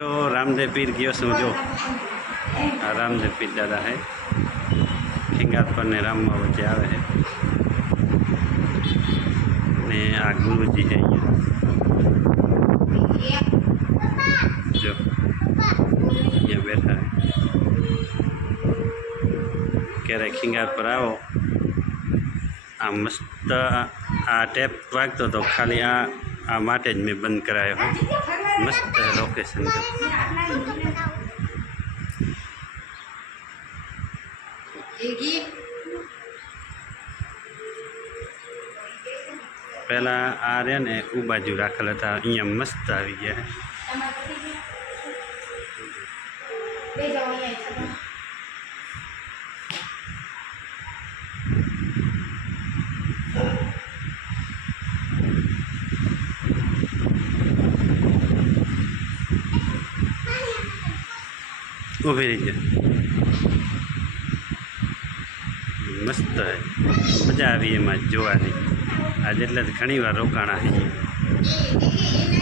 तो रामदेव पीर गयो છું જો આ રામદેવ પીર દાદા है खिंगार पर ने राम वच्चे आवे है ने आ गुरुजी है जो ये बैठा है कह रहे खिंगार पर आओ आ मस्त आ टेप वागतो तो खाली आ माटे ज मैं बंद करायो है मस्त लोकेशन जो पहला आ रहा ने ऊ बाजू राखेला था अँ मस्त आ गया है उभी रही है मस्त है मजा आई एम जोवानी आज एटले घणी वार रोकाणा है।